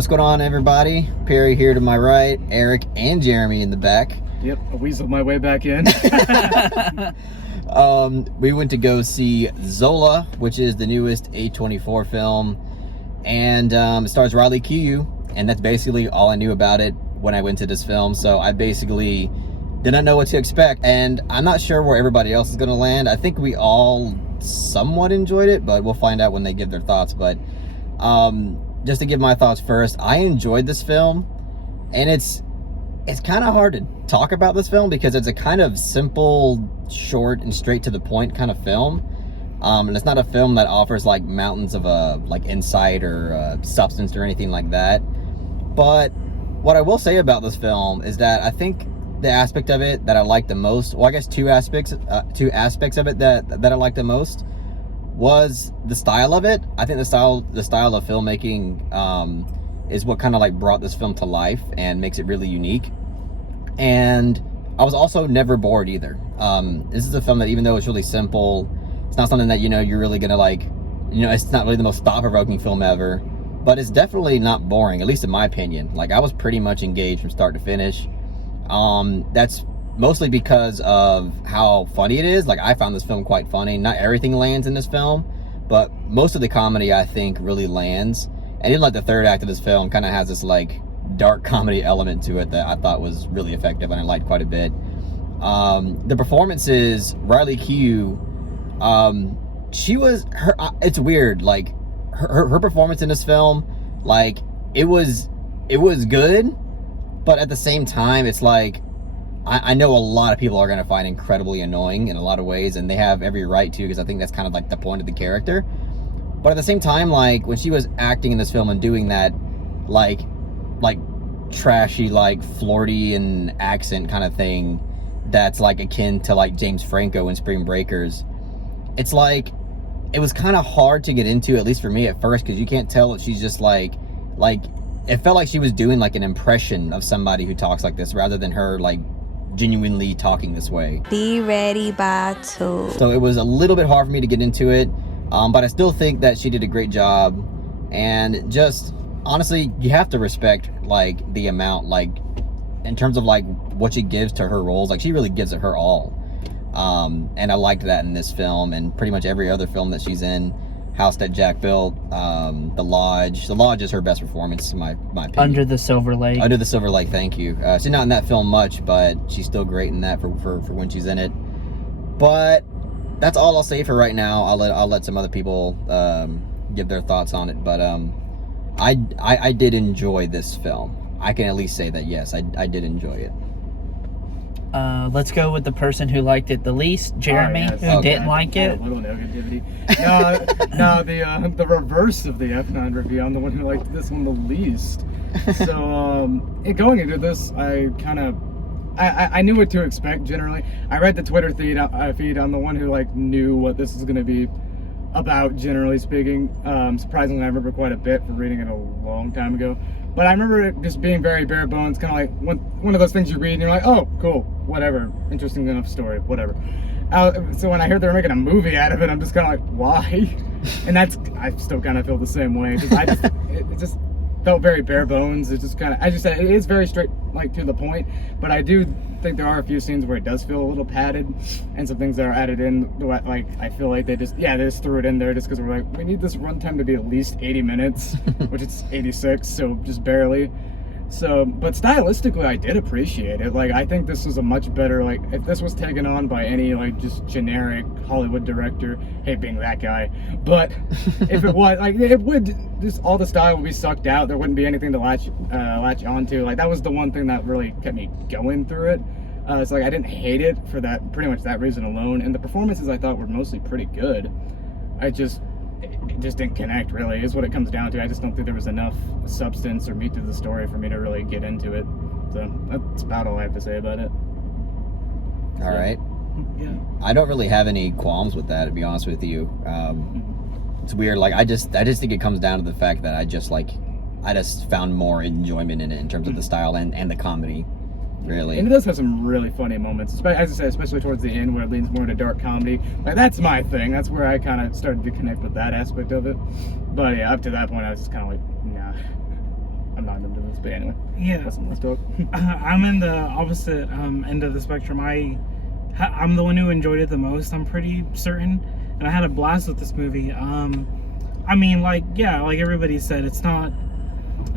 What's going on, everybody? Perry here to my right, Eric and Jeremy in the back. Yep, I weaseled my way back in. We went to go see Zola, which is the newest A24 film, and it stars Riley Keough, and that's basically all I knew about it when I went to this film. So I basically didn't know what to expect, and I'm not sure where everybody else is going to land. I think we all somewhat enjoyed it, but we'll find out when they give their thoughts. But just to give my thoughts first, I enjoyed this film, and it's kind of hard to talk about this film because it's a kind of simple, short, and straight to the point kind of film. And it's not a film that offers like mountains of like insight or substance or anything like that. But what I will say about this film is that I think the aspect of it that I like the most, well, I guess two aspects of it that I like the most was the style of it. I think the style of filmmaking is what kind of like brought this film to life and makes it really unique. And I was also never bored either. This is a film that, even though it's really simple, it's not something that, you're really gonna like, it's not really the most thought-provoking film ever, but it's definitely not boring, at least in my opinion. Like, I was pretty much engaged from start to finish. That's mostly because of how funny it is. Like, I found this film quite funny. Not everything lands in this film, but most of the comedy, I think, really lands. And even like the third act of this film kind of has this like dark comedy element to it that I thought was really effective and I liked quite a bit. The performances, Riley Keough, it's weird, like her performance in this film, like it was good, but at the same time, it's like, I know a lot of people are going to find incredibly annoying in a lot of ways, and they have every right to, because I think that's kind of like the point of the character. But at the same time, like when she was acting in this film and doing that like trashy, like Floridian accent kind of thing that's like akin to like James Franco in Spring Breakers, it's like, it was kind of hard to get into, at least for me at first, because you can't tell if she's just like it felt like she was doing like an impression of somebody who talks like this rather than her like genuinely talking this way. Be ready by 2. So it was a little bit hard for me to get into it, but I still think that she did a great job. And just honestly, you have to respect like the amount, like in terms of like what she gives to her roles. Like, she really gives it her all, and I liked that in this film and pretty much every other film that she's in. House That Jack Built, The Lodge is her best performance in my opinion. Under the Silver Lake, thank you. She's not in that film much, but she's still great in that for when she's in it. But that's all I'll say for right now. I'll let some other people give their thoughts on it. But I did enjoy this film. I can at least say that, yes, I did enjoy it. Let's go with the person who liked it the least, Jeremy, who didn't like it. A little negativity. No, the reverse of the F9 review. I'm the one who liked this one the least. So, going into this, I knew what to expect generally. I read the Twitter feed. I'm the one who like knew what this was going to be about, generally speaking. Surprisingly, I remember quite a bit from reading it a long time ago. But I remember it just being very bare bones, kind of like one of those things you read and you're like, oh, cool, whatever, interesting enough story, whatever. So when I heard they were making a movie out of it, I'm just kind of like, why? And I still kind of feel the same way, because it just felt very bare bones. It's just kind of, it is very straight, like to the point, but I do think there are a few scenes where it does feel a little padded, and some things that are added in, like I feel like they just threw it in there just because we're like, we need this runtime to be at least 80 minutes, which it's 86, so just barely. So, but stylistically, I did appreciate it. Like, I think this was a much better, like, if this was taken on by any, like, just generic Hollywood director, hate being that guy, but if it was, like, it would, just all the style would be sucked out. There wouldn't be anything to latch onto. Like, that was the one thing that really kept me going through it. So, like, I didn't hate it for that, pretty much that reason alone. And the performances I thought were mostly pretty good. It just didn't connect, really, is what it comes down to. I just don't think there was enough substance or meat to the story for me to really get into it. So that's about all I have to say about it. All right. Yeah. I don't really have any qualms with that, to be honest with you. It's weird. Like, I just think it comes down to the fact that I just found more enjoyment in it in terms of the style and the comedy. Really. And it does have some really funny moments, as I said, especially towards the end where it leans more into dark comedy. Like, that's my thing. That's where I kind of started to connect with that aspect of it. But yeah, up to that point, I was just kind of like, nah. I'm not into this, but anyway. Yeah. Let's talk. I'm in the opposite end of the spectrum. I'm the one who enjoyed it the most, I'm pretty certain. And I had a blast with this movie. I mean, like, yeah, like everybody said, it's not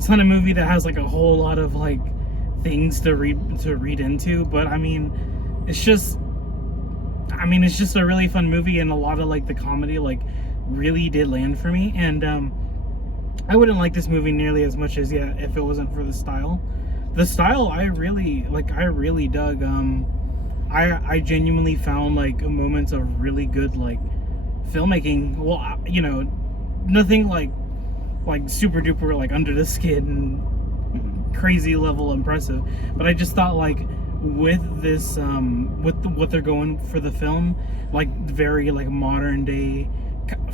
a movie that has like a whole lot of like things to read into, but I mean, it's just a really fun movie, and a lot of like the comedy like really did land for me. And I wouldn't like this movie nearly as much as if it wasn't for the style. The style I really dug. I genuinely found like moments of really good like filmmaking. Well, you know, nothing like super duper like under the skin crazy level impressive, but I just thought like with this with what they're going for the film, like very like modern day,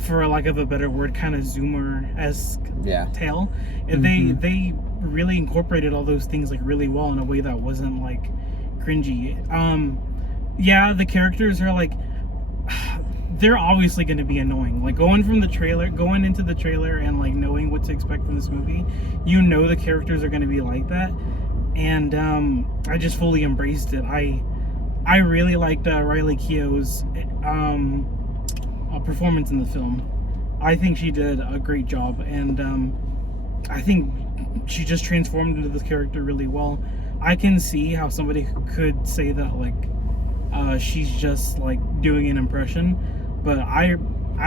for lack of a better word, kind of Zoomer-esque tale. And they really incorporated all those things like really well in a way that wasn't like cringy. The characters are like, they're obviously going to be annoying. Like going into the trailer and like knowing what to expect from this movie, you know the characters are going to be like that. And I just fully embraced it. I really liked Riley Keough's performance in the film. I think she did a great job, and I think she just transformed into this character really well. I can see how somebody could say that like she's just like doing an impression, but I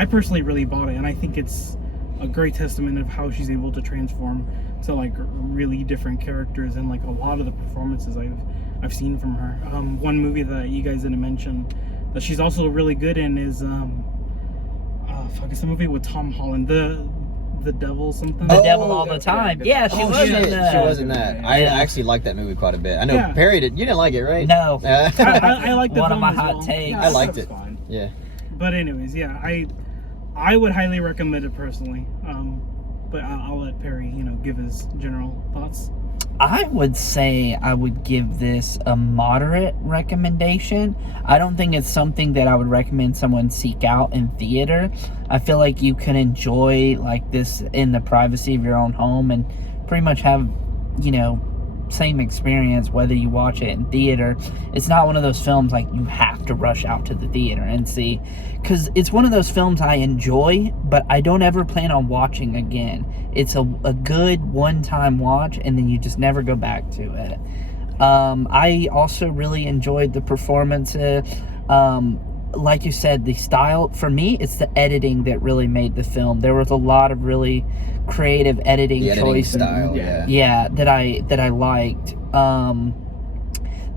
personally really bought it, and I think it's a great testament of how she's able to transform to like really different characters, and like a lot of the performances I've seen from her. One movie that you guys didn't mention that she's also really good in is it's a movie with Tom Holland, the Devil something. The Devil All the Time. Yeah, she was in that. She was in that. I actually liked that movie quite a bit. I know Perry did. You didn't like it, right? No. I like the one film of my as hot well. takes. I liked it. Fine. Yeah. But anyways, I would highly recommend it personally. But I'll let Perry, give his general thoughts. I would say I would give this a moderate recommendation. I don't think it's something that I would recommend someone seek out in theater. I feel like you can enjoy like this in the privacy of your own home and pretty much have, same experience whether you watch it in theater. It's not one of those films like you have to rush out to the theater and see, because it's one of those films I enjoy, but I don't ever plan on watching again. It's a good one-time watch, and then you just never go back to it. I also really enjoyed the performance. Like you said, the style, for me, it's the editing that really made the film. There was a lot of really creative editing choices. Style, that I liked.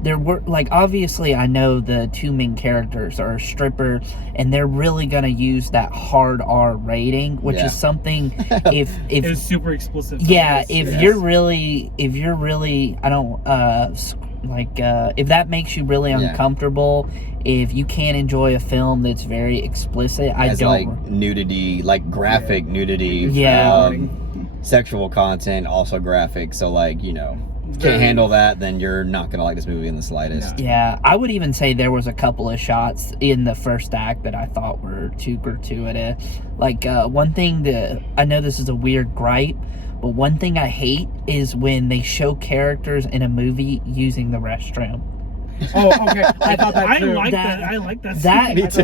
There were, like, obviously I know the two main characters are a stripper, and they're really gonna use that hard R rating, which is something if it's super explicit. If you're really I don't if that makes you really uncomfortable, if you can't enjoy a film that's very explicit, like nudity, like graphic nudity, sexual content, also graphic, so like, can't handle that, then you're not gonna like this movie in the slightest. Yeah, I would even say there was a couple of shots in the first act that I thought were too gratuitous. Like, one thing that, I know this is a weird gripe, but one thing I hate is when they show characters in a movie using the restroom. Oh, okay. I thought that too. I like that.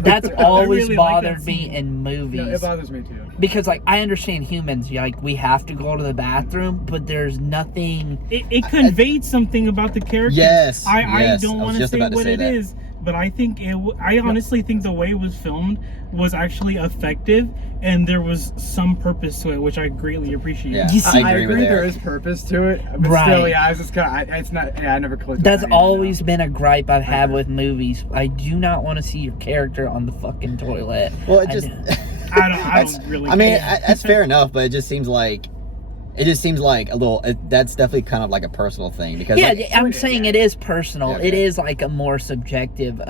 That's always really bothered me in movies. No, it bothers me too. Because, like, I understand humans, like, we have to go to the bathroom, but there's nothing... It conveyed something about the character. Yes. I don't want to say what it is, but I think I honestly think the way it was filmed was actually effective, and there was some purpose to it, which I greatly appreciate. Yeah, I agree there is purpose to it, but still, it's just kind of, it's not, I never clicked. That's always been a gripe I've had with movies. I do not want to see your character on the fucking toilet. Well, it just... I don't really care. I mean, that's fair enough, but it just seems like a little, that's definitely kind of like a personal thing, because I'm saying it is personal. It is like a more subjective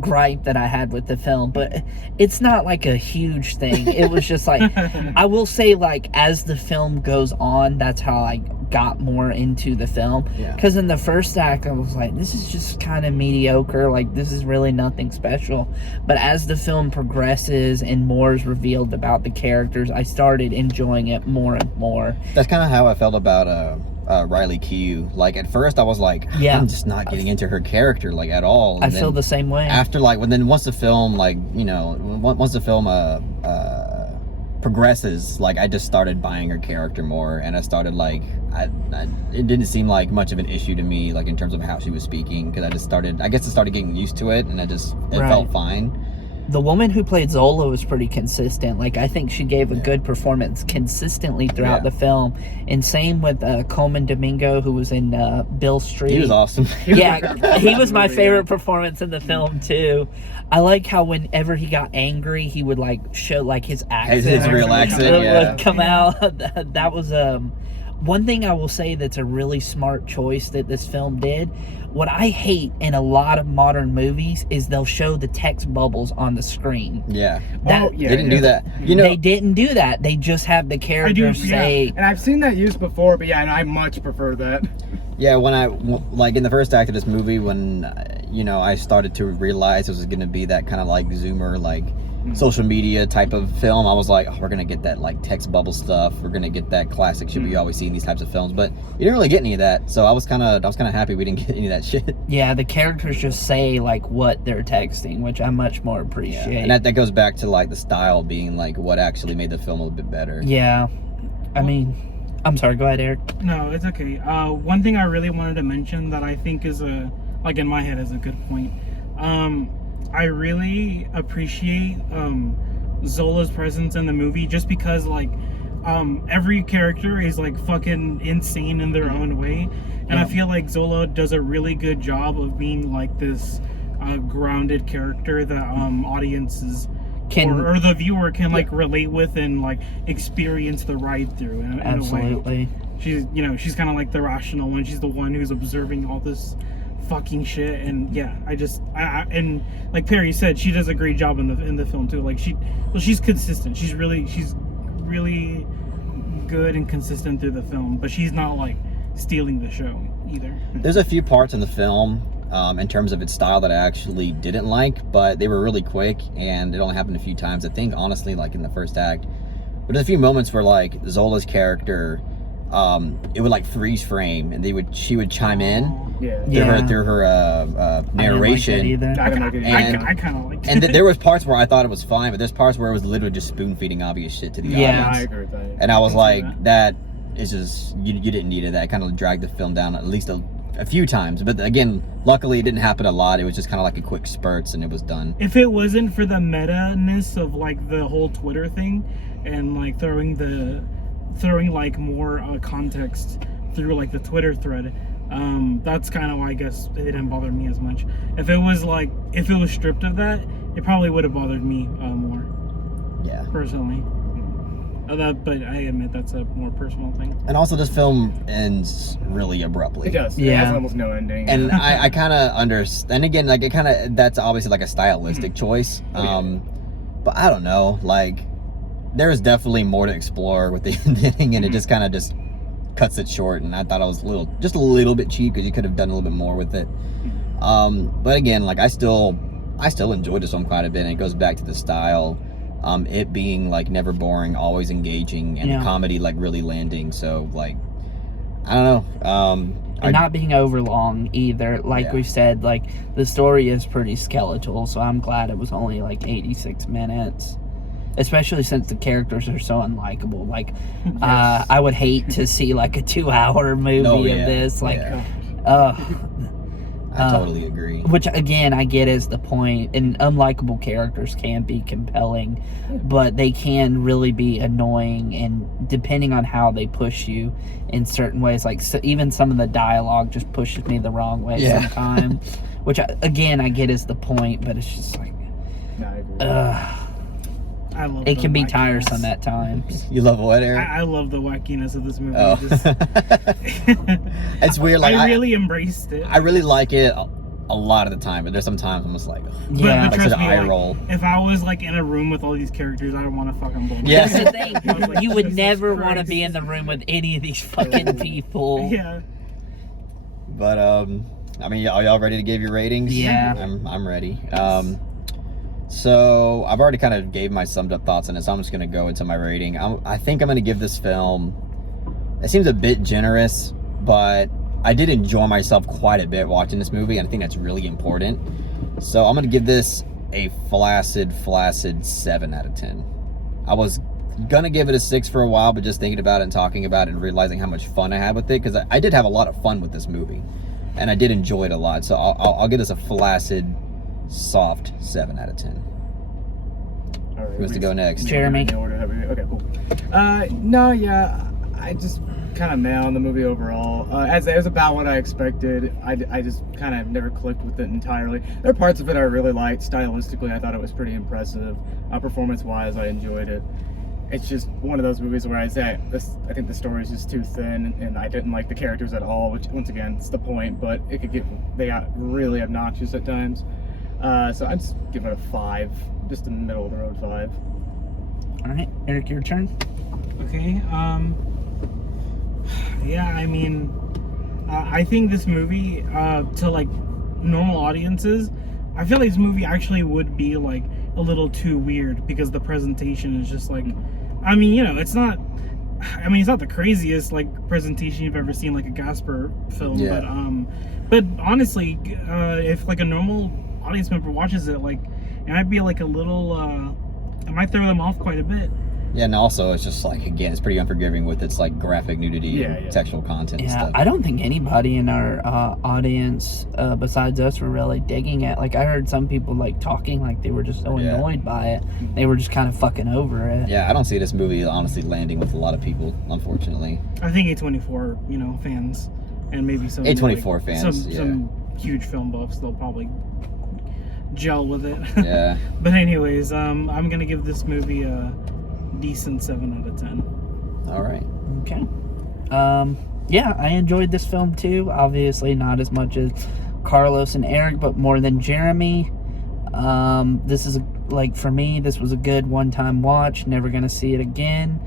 gripe that I had with the film, but it's not like a huge thing. It was just like, I will say, like, as the film goes on, that's how I got more into the film. Because in the first act, I was like, this is just kind of mediocre. Like, this is really nothing special. But as the film progresses and more is revealed about the characters, I started enjoying it more and more. That's kind of how I felt about Riley Keough. Like, at first I was like, I'm just not getting into her character, like, at all. And I feel the same way. After, like, once the film, like, you know, once the film progresses, like, I just started buying her character more, and I started, like, it didn't seem like much of an issue to me, like, in terms of how she was speaking, because I started getting used to it, and it felt fine. The woman who played Zola was pretty consistent. Like, I think she gave a good performance consistently throughout the film. And same with Coleman Domingo, who was in Bill Street. He was awesome. He was my favorite performance in the film, too. I like how whenever he got angry, he would, like, show, like, his accent. His real accent, would come out. That was... one thing I will say that's a really smart choice that this film did. What I hate in a lot of modern movies is they'll show the text bubbles on the screen. They didn't do that. You know, they didn't do that. They just have the characters say. And I've seen that used before, but and I much prefer that. Yeah, when I, like, in the first act of this movie, when, you know, I started to realize it was going to be that kind of, like, Zoomer, like, social media type of film, I was like, we're going to get that, like, text bubble stuff. We're going to get that classic shit we always see in these types of films. But you didn't really get any of that. So I was kind of happy we didn't get any of that shit. Yeah, the characters just say, like, what they're texting, which I much more appreciate. Yeah. And that goes back to, like, the style being, like, what actually made the film a little bit better. Yeah. I mean... I'm sorry, go ahead, Eric. No, it's okay. One thing I really wanted to mention that I think is like in my head is a good point. I really appreciate Zola's presence in the movie just because, like, every character is, like, fucking insane in their own way. And I feel like Zola does a really good job of being, like, this grounded character that audiences or the viewer can like relate with and like experience the ride through in a way. She's kind of like the rational one. She's the one who's observing all this fucking shit, and I and like Perry said, she does a great job in the film too. Like she's consistent. She's really good and consistent through the film, but she's not like stealing the show either. There's a few parts in the film in terms of its style that I actually didn't like, but they were really quick and it only happened a few times. I think honestly, like in the first act, but there's a few moments where like Zola's character, it would like freeze frame and she would chime in through her narration. I kind of like it. And there was parts where I thought it was fine, but there's parts where it was literally just spoon feeding obvious shit to the audience. I agree with that. And I was like, that is just you didn't need it. That kind of dragged the film down at least a few times, but again, luckily it didn't happen a lot. It was just kind of like a quick spurts and it was done. If it wasn't for the meta-ness of like the whole Twitter thing and like throwing like more context through like the Twitter thread, that's kind of why I guess it didn't bother me as much. If it was stripped of that, it probably would have bothered me more. Yeah, personally. But I admit that's a more personal thing. And also, this film ends really abruptly. It does. Yeah. It has almost no ending. And I kind of understand. And again, like that's obviously like a stylistic choice. But I don't know. Like, there's definitely more to explore with the ending, and it just kind of just cuts it short. And I thought it was just a little bit cheap because you could have done a little bit more with it. But again, like I still enjoyed this one quite a bit, and it goes back to the style. It being like never boring, always engaging, and the comedy like really landing. So like, I don't know. And not being over long either. Like we said, like the story is pretty skeletal. So I'm glad it was only like 86 minutes. Especially since the characters are so unlikable. Like, I would hate to see like a 2-hour movie of this. Like, I totally agree. Which, again, I get is the point. And unlikable characters can be compelling, but they can really be annoying. And depending on how they push you in certain ways, like even some of the dialogue just pushes me the wrong way sometimes. Which, again, I get is the point, but it's just like, I love it can be tiresome at times. You love what, Eric? I love the wackiness of this movie. It's weird. Like, I really embraced it. I really like it a lot of the time, but there's some times I'm just like, ugh. Yeah. Like, trust such an me, eye like, roll. if I was like in a room with all these characters, I don't want to fucking believe. Yes. That's the thing. I was like, You would Jesus never want to Christ. be in the room with any of these fucking people. Yeah. But I mean, are y'all ready to give your ratings? Yeah. I'm ready. So I've already kind of gave my summed up thoughts on it, so I'm just gonna go into my rating. I think I'm gonna give this film. It seems a bit generous, but I did enjoy myself quite a bit watching this movie, and I think that's really important. So I'm gonna give this a flaccid 7 out of 10. I was gonna give it a 6 for a while, but just thinking about it and talking about it and realizing how much fun I had with it, because I did have a lot of fun with this movie, and I did enjoy it a lot. So I'll give this a flaccid, soft 7 out of 10. All right, Who wants to go next? Jeremy. Okay, cool. No, yeah, I just kind of meh on the movie overall. As it was about what I expected. I just kind of never clicked with it entirely. There are parts of it I really liked. Stylistically, I thought it was pretty impressive. Performance-wise, I enjoyed it. It's just one of those movies where I think the story is just too thin, and I didn't like the characters at all, which, once again, it's the point, but they got really obnoxious at times. So I'd just give it a 5, just a middle of the road 5. All right, Eric, your turn. Okay. Yeah, I mean, I think this movie, to like normal audiences, I feel like this movie actually would be like a little too weird, because the presentation is just like, I mean, you know, it's not the craziest like presentation you've ever seen, like a Gasper film, Yeah. but honestly, if like a normal audience member watches it, like, it might be like a little, it might throw them off quite a bit. Yeah, and also it's just like, again, it's pretty unforgiving with its like graphic nudity and Yeah. sexual content and Yeah, stuff. I don't think anybody in our audience besides us were really digging it. Like, I heard some people like talking like they were just so Yeah. annoyed by it. They were just kind of fucking over it. Yeah, I don't see this movie honestly landing with a lot of people, unfortunately. I think A24, you know, fans, and maybe some A24 like, fans, yeah. some huge film buffs, they'll probably gel with it. Yeah. But anyways, I'm gonna give this movie a decent 7 out of 10. All right. Okay. Yeah, I enjoyed this film too. Obviously, not as much as Carlos and Eric, but more than Jeremy. This is like, for me, this was a good one-time watch. Never gonna see it again.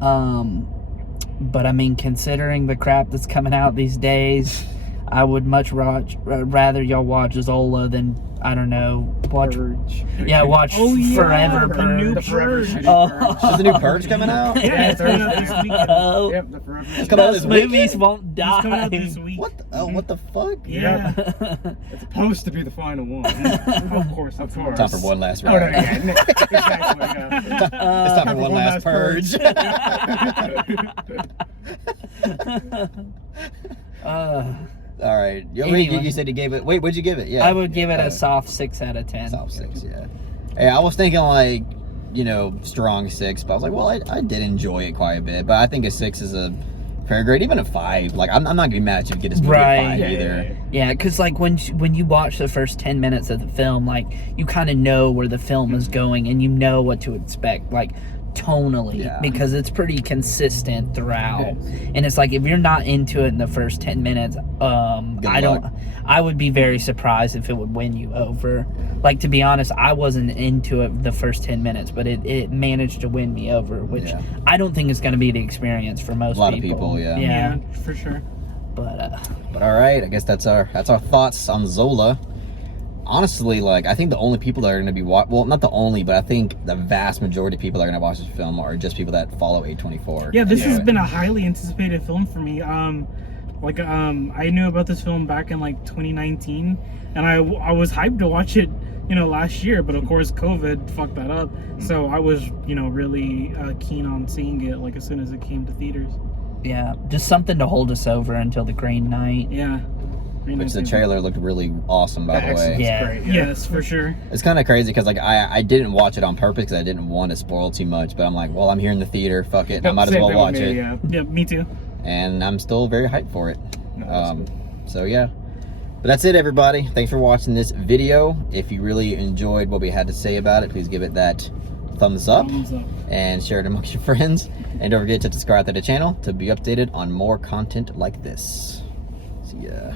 But I mean, considering the crap that's coming out these days, I would much rather y'all watch Zola than, I don't know, watch. Purge. Yeah, watch Oh, yeah, Forever the Purge. new The Forever Purge. Shitty Oh. Purge. There's a new Purge coming out? Yeah, it's coming out this weekend. Oh, Yep, the Forever Shitty Come out those this weekend? movies won't It's coming out die. this week. What? What the fuck? Yeah, It's supposed to be the final one. of course, Of course. Time for one last Oh, no, round. yeah, exactly. Yeah. It's time for one last purge. All right. Anyway. You said you gave it. Wait, what'd you give it? Yeah. I would give it a soft 6 out of 10. Soft 6. Yeah. Yeah, I was thinking like, you know, strong 6, but I was like, well, I did enjoy it quite a bit, but I think a 6 is a fair grade, even a 5. Like, I'm not gonna be mad at you to get this movie Right. a 5 Yeah, either. Yeah, because like when you watch the first 10 minutes of the film, like, you kind of know where the film is going, and you know what to expect, like, tonally, Yeah. because it's pretty consistent throughout. It is. And it's like, if you're not into it in the first 10 minutes, I would be very surprised if it would win you over. Like, to be honest, I wasn't into it the first 10 minutes, but it managed to win me over, which Yeah. I don't think is going to be the experience for most people. A lot of people, yeah. yeah, for sure. But But all right, I guess that's our thoughts on Zola. Honestly, like, I think the only people that are going to be well, not the only, but I think the vast majority of people that are going to watch this film are just people that follow A24. Yeah, this has Anyway. been a highly anticipated film for me. I knew about this film back in like 2019, and I was hyped to watch it, you know, last year, but of course COVID fucked that up. So I was, you know, really keen on seeing it like as soon as it came to theaters. yeah, just something to hold us over until the Green Knight. Yeah. Which the trailer looked really awesome, by the way. Excellent. Yeah. Great, Yes, for sure. It's kind of crazy because like I didn't watch it on purpose because I didn't want to spoil too much. But I'm like, well, I'm here in the theater. Fuck it, I might as Same well thing with watch me, it. Yeah. Yeah, me too. And I'm still very hyped for it. No, that's good. So yeah. But that's it, everybody. Thanks for watching this video. If you really enjoyed what we had to say about it, please give it that thumbs up Thumbs up. and share it amongst your friends. And don't forget to subscribe to the channel to be updated on more content like this. See ya.